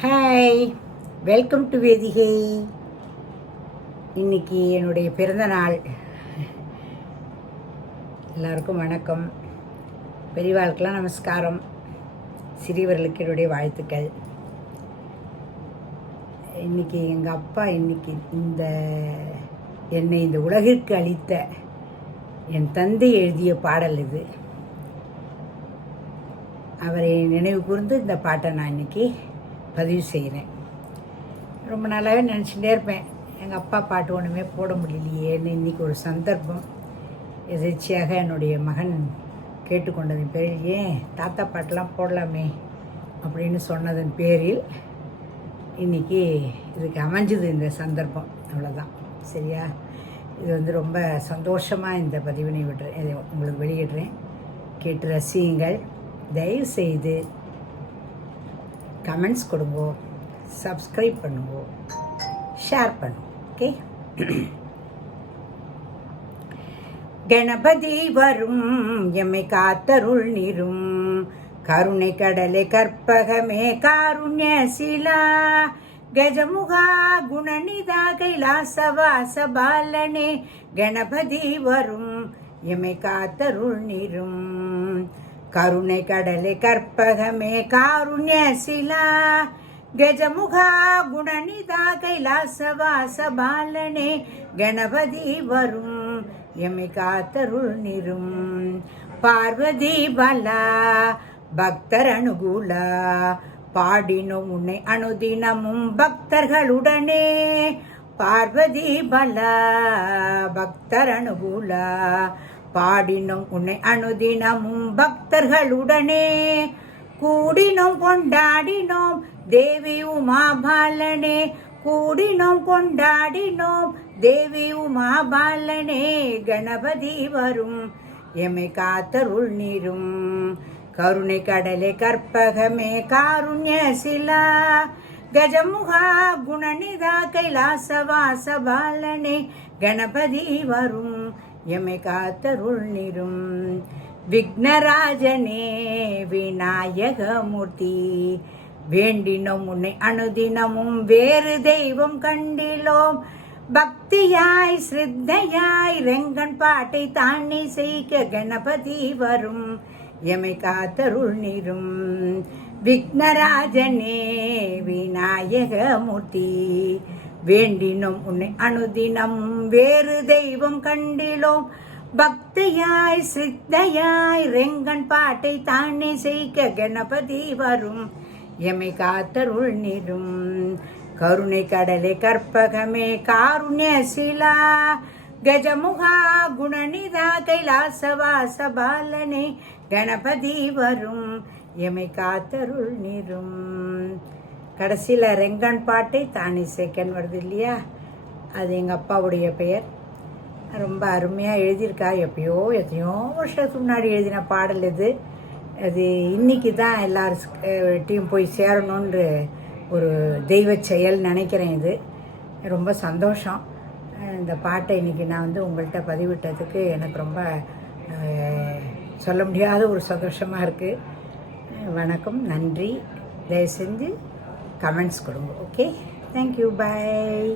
Hi, welcome to வேதிகை. இன்னைக்கு என்னுடைய பிறந்த நாள். எல்லாருக்கும் வணக்கம். பெரியவாளுக்கெல்லாம் நமஸ்காரம், சிறியவர்களுக்கு என்னுடைய வாழ்த்துக்கள். இன்னைக்கு எங்கள் அப்பா என்னை இந்த உலகிற்கு அளித்த என் தந்தை எழுதிய பாடல் இது. அவரை நினைவு கூர்ந்து இந்த பாட்டை நான் இன்னைக்கு பதிவு செய்கிறேன். ரொம்ப நாளாகவே நினச்சிட்டே இருப்பேன், எங்கள் அப்பா பாட்டு ஒன்றுமே போட முடியலையேன்னு. இன்றைக்கி ஒரு சந்தர்ப்பம் எதிர்ச்சியாக என்னுடைய மகன் கேட்டுக்கொண்டதன் பேரில், ஏன் தாத்தா பாட்டெலாம் போடலாமே அப்படின்னு சொன்னதன் பேரில் இன்றைக்கி இதுக்கு அமைஞ்சுது இந்த சந்தர்ப்பம். அவ்வளோதான், சரியா? இது ரொம்ப சந்தோஷமாக இந்த பதிவினை இதை உங்களுக்கு வெளியிடுறேன். கேட்டு ரசியுங்கள். தயவு செய்து கமெண்ட்ஸ் கொடுங்க, சப்ஸ்கிரைப் பண்ணுங்க, ஷேர் பண்ணுங்க. ஓகே. கணபதி வரும் எம்மை காத்தருள் நிரும், கருணை கடலை கற்பகமே காருண்ய சிலா, கஜமுகா குணநிதா கைலாசவாச பாலனே, கணபதி வரும் எம்மை காத்தருள் நிரும், கருணை கடலை கற்பகமே காருண்ய சிலா, கஜமுகா குணநிதா கைலாசவாச பாலனே, கணபதி வரும் எம்மை காத்தருள் நிரும், பார்வதி பலா பக்தர் அனுகூலா, பாடினோம் உன்னை அனுதினமும் பக்தர்களுடனே, பார்வதி பலா பக்தர் அனுகூலா, பாடினோம் உன்னை அனுதினமும் பக்தர்களுடனே, கூடினோம் கொண்டாடினோம் தேவி உமாபாலனே, கூடினோம் கொண்டாடினோம் தேவி உமாபாலனே, கணபதி வரும் எம்மை காத்தருள் நீரும், கருணை கடலை கற்பகமே காருண்ய சிலா, கஜமுகா குணநிதா கைலாசவாச பாலனே, கணபதி வரும் எம்மை காத்தருள் நிரும், விக்னராஜனே விநாயகமூர்த்தி, வேண்டினோம் உன்னை அனுதினமும் வேறு தெய்வம் கண்டிலோம், பக்தியாய் ஸ்ரத்தையாய் ரெங்கன் பாட்டை தானே செய்க, கணபதி வரும் எம்மை காத்தருள் நிரும், விக்னராஜனே விநாயகமூர்த்தி, வேண்டினோம் உன்னை அனுதினமும் வேறு தெய்வம் கண்டிலோம், பக்தியாய் ஸ்ரத்தையாய் ரெங்கன் பாட்டை தானே செய்க, கணபதி வரும் எம்மை காத்தருள் நிரும், கருணை கடலை கற்பகமே காருண்ய சிலா, கஜமுகா குணநிதா கைலாசவாச பாலனே, கணபதி வரும் எம்மை காத்தருள் நிரும். கடைசியில் ரெங்கன் பாட்டை தானி சேக்கன் வருது இல்லையா, அது எங்கள் அப்பாவுடைய பெயர். ரொம்ப அருமையாக எழுதியிருக்கா. எத்தனையோ வருஷத்துக்கு முன்னாடி எழுதின பாடல் இது. அது இன்னைக்கு தான் எல்லார்கிட்டையும் போய் சேரணுன்ற ஒரு தெய்வ செயல் நினைக்கிறேன். இது ரொம்ப சந்தோஷம். இந்த பாட்டை இன்றைக்கி நான் உங்கள்கிட்ட பதிவிட்டதுக்கு எனக்கு ரொம்ப சொல்ல முடியாத ஒரு சந்தோஷமாக இருக்குது. வணக்கம், நன்றி. தயவு செஞ்சு கமெண்ட்ஸ் கொடுங்க. ஓகே, தேங்க்யூ, பாய்.